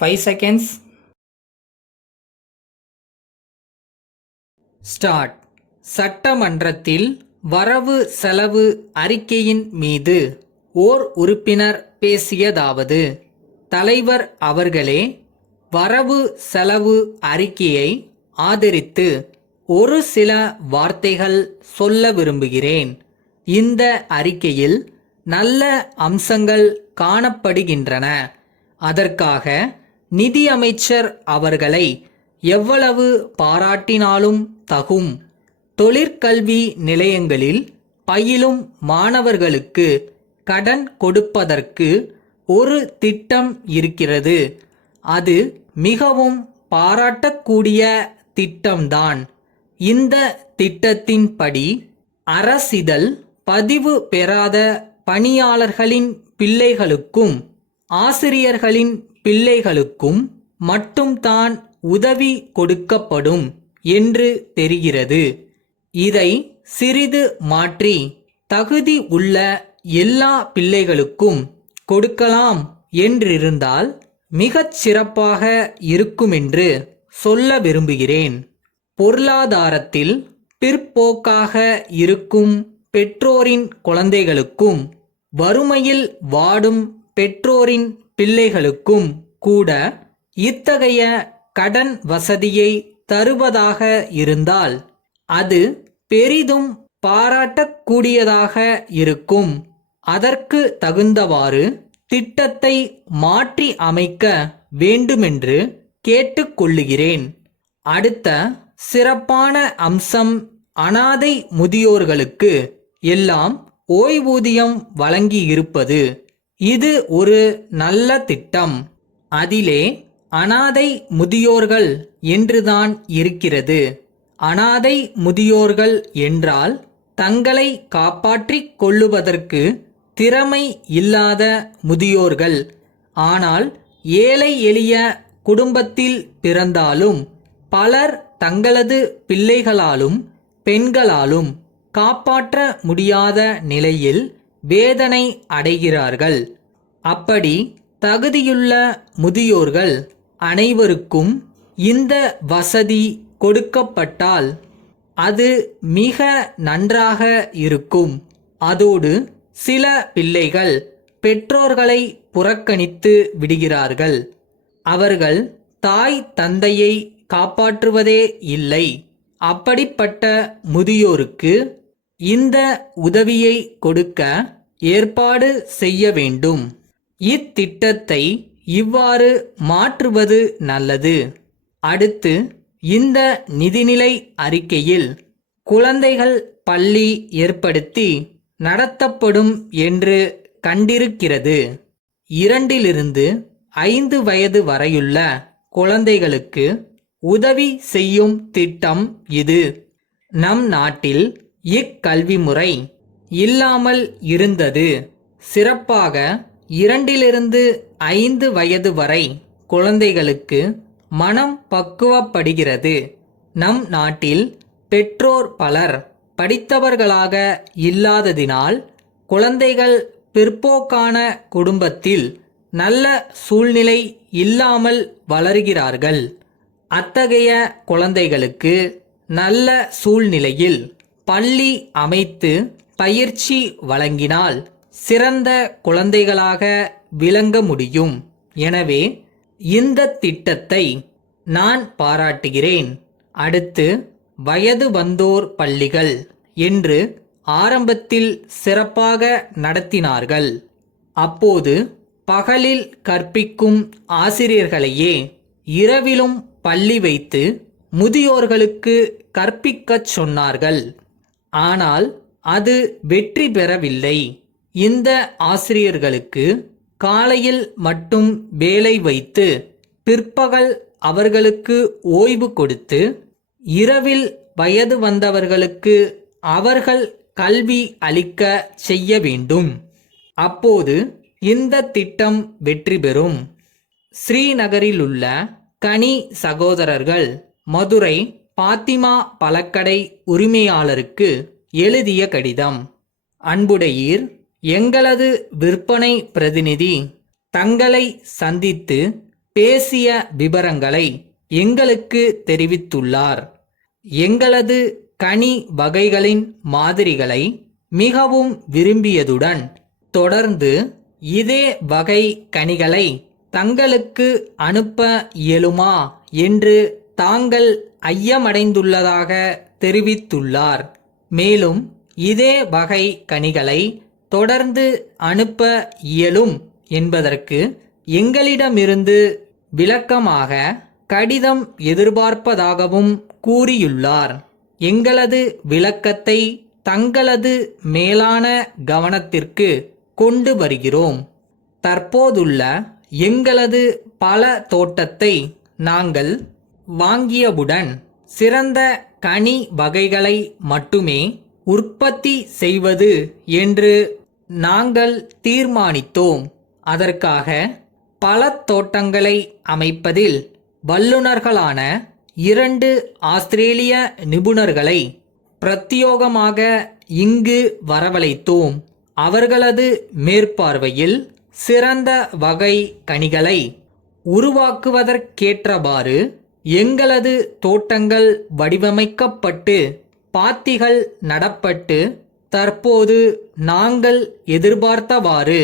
5 seconds. Start. சட்டமன்றத்தில் வரவு செலவு அறிக்கையின் மீது ஓர் உறுப்பினர் பேசியதாவது: தலைவர் அவர்களே, வரவு செலவு அறிக்கையை ஆதரித்து ஒரு சில வார்த்தைகள் சொல்ல விரும்புகிறேன். இந்த அறிக்கையில் நல்ல அம்சங்கள் காணப்படுகின்றன. அதற்காக நிதியமைச்சர் அவர்களை எவ்வளவு பாராட்டினாலும் தகும். தொழிற்கல்வி நிலையங்களில் பயிலும் மாணவர்களுக்கு கடன் கொடுப்பதற்கு ஒரு திட்டம் இருக்கிறது. அது மிகவும் பாராட்டக்கூடிய திட்டம்தான். இந்த திட்டத்தின்படி அரசிதழ் பதிவு பெறாத பணியாளர்களின் பிள்ளைகளுக்கும் ஆசிரியர்களின் பிள்ளைகளுக்கும் மட்டும்தான் உதவி கொடுக்கப்படும் என்று தெரிகிறது. இதை சிறிது மாற்றி தகுதி உள்ள எல்லா பிள்ளைகளுக்கும் கொடுக்கலாம் என்றிருந்தால் மிகச் சிறப்பாக இருக்குமென்று சொல்ல விரும்புகிறேன். பொருளாதாரத்தில் பிற்போக்காக இருக்கும் பெற்றோரின் குழந்தைகளுக்கும் வறுமையில் வாடும் பெற்றோரின் பிள்ளைகளுக்கும் கூட இத்தகைய கடன் வசதியை தருவதாக இருந்தால் அது பெரிதும் பாராட்டக்கூடியதாக இருக்கும். அதற்கு தகுந்தவாறு திட்டத்தை மாற்றி அமைக்க வேண்டுமென்று கேட்டுக்கொள்ளுகிறேன். அடுத்த சிறப்பான அம்சம் அனாதை முதியோர்களுக்கு எல்லாம் ஓய்வூதியம் வழங்கியிருப்பது. இது ஒரு நல்ல திட்டம். அதிலே அனாதை முதியோர்கள் என்றுதான் இருக்கிறது. அனாதை முதியோர்கள் என்றால் தங்களை காப்பாற்றிக் கொள்ளுவதற்கு திறமை இல்லாத முதியோர்கள். ஆனால் ஏழை எளிய குடும்பத்தில் பிறந்தாலும் பலர் தங்களது பிள்ளைகளாலும் பெண்களாலும் காப்பாற்ற முடியாத நிலையில் வேதனை அடைகிறார்கள். அப்படி தகுதியுள்ள முதியோர்கள் அனைவருக்கும் இந்த வசதி கொடுக்கப்பட்டால் அது மிக நன்றாக இருக்கும். அதோடு சில பிள்ளைகள் பெற்றோர்களை புறக்கணித்து விடுகிறார்கள். அவர்கள் தாய் தந்தையை காப்பாற்றுவதே இல்லை. அப்படிப்பட்ட முதியோருக்கு இந்த உதவியை கொடுக்க ஏற்பாடு செய்ய வேண்டும். இத்திட்டத்தை இவ்வாறு மாற்றுவது நல்லது. அடுத்து, இந்த நிதிநிலை அறிக்கையில் குழந்தைகள் பள்ளி ஏற்படுத்தி நடத்தப்படும் என்று கண்டிருக்கிறது. 2 to 5 வயது வரையுள்ள குழந்தைகளுக்கு உதவி செய்யும் திட்டம் இது. நம் நாட்டில் இக்கல்வி முறை இல்லாமல் இருந்தது. சிறப்பாக 2 to 5 வயது வரை குழந்தைகளுக்கு மனம் பக்குவப்படுகிறது. நம் நாட்டில் பெற்றோர் பலர் படித்தவர்களாக இல்லாததினால் குழந்தைகள் பிற்போக்கான குடும்பத்தில் நல்ல சூழ்நிலை இல்லாமல் வளர்கிறார்கள். அத்தகைய குழந்தைகளுக்கு நல்ல சூழ்நிலையில் பள்ளி அமைத்து பயிற்சி வழங்கினால் சிறந்த குழந்தைகளாக விளங்க முடியும். எனவே இந்த திட்டத்தை நான் பாராட்டுகிறேன். அடுத்து, வயது வந்தோர் பள்ளிகள் என்று ஆரம்பத்தில் சிறப்பாக நடத்தினார்கள். அப்போது பகலில் கற்பிக்கும் ஆசிரியர்களையே இரவிலும் பள்ளி வைத்து முதியோர்களுக்கு கற்பிக்கச் சொன்னார்கள். ஆனால் அது வெற்றி பெறவில்லை. இந்த ஆசிரியர்களுக்கு காலையில் மட்டும் வேலை வைத்து பிற்பகல் அவர்களுக்கு ஓய்வு கொடுத்து இரவில் வயது வந்தவர்களுக்கு அவர்கள் கல்வி அளிக்க செய்ய வேண்டும். அப்போது இந்த திட்டம் வெற்றி பெறும். ஸ்ரீநகரிலுள்ள கனி சகோதரர்கள் மதுரை பாத்திமா பழக்கடை உரிமையாளருக்கு எழுதிய கடிதம். அன்புடையீர், எங்களது விற்பனை பிரதிநிதி தங்களை சந்தித்து பேசிய விபரங்களை எங்களுக்கு தெரிவித்துள்ளார். எங்களது கனி வகைகளின் மாதிரிகளை மிகவும் விரும்பியதுடன் தொடர்ந்து இதே வகை கனிகளை தங்களுக்கு அனுப்ப இயலுமா என்று தாங்கள் ஐயமடைந்துள்ளதாக தெரிவித்துள்ளார். மேலும் இதே வகை கனிகளை தொடர்ந்து அனுப்ப இயலும் என்பதற்கு எங்களிடமிருந்து விளக்கமாக கடிதம் எதிர்பார்ப்பதாகவும் கூறியுள்ளார். எங்களது விளக்கத்தை தங்களது மேலான கவனத்திற்கு கொண்டு வருகிறோம். தற்போதுள்ள எங்களது பல தோட்டத்தை நாங்கள் வாங்கியவுடன் சிறந்த கனி வகைகளை மட்டுமே உற்பத்தி செய்வது என்று நாங்கள் தீர்மானித்தோம். அதற்காக பழத்தோட்டங்களை அமைப்பதில் வல்லுநர்களான 2 ஆஸ்திரேலிய நிபுணர்களை பிரத்யோகமாக இங்கு வரவழைத்தோம். அவர்களது மேற்பார்வையில் சிறந்த வகை கனிகளை உருவாக்குவதற்கேற்றவாறு எங்களது தோட்டங்கள் வடிவமைக்கப்பட்டு பாத்திகள் நடப்பட்டு தற்போது நாங்கள் எதிர்பார்த்தவாறு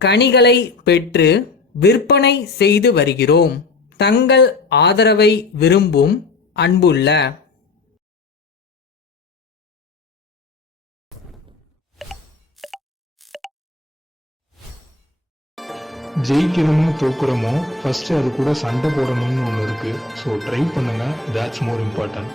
கனிகளை பெற்று விற்பனை செய்து வருகிறோம். தங்கள் ஆதரவை விரும்பும் அன்புள்ள ஜெயிக்கிறோமோ தோக்குறோமோ ஃபர்ஸ்ட் அது கூட சண்டை போடணும்னு ஒன்று இருக்கு. ஸோ ட்ரை பண்ணுங்க, தட்ஸ் மோர் இம்பார்ட்டன்ட்.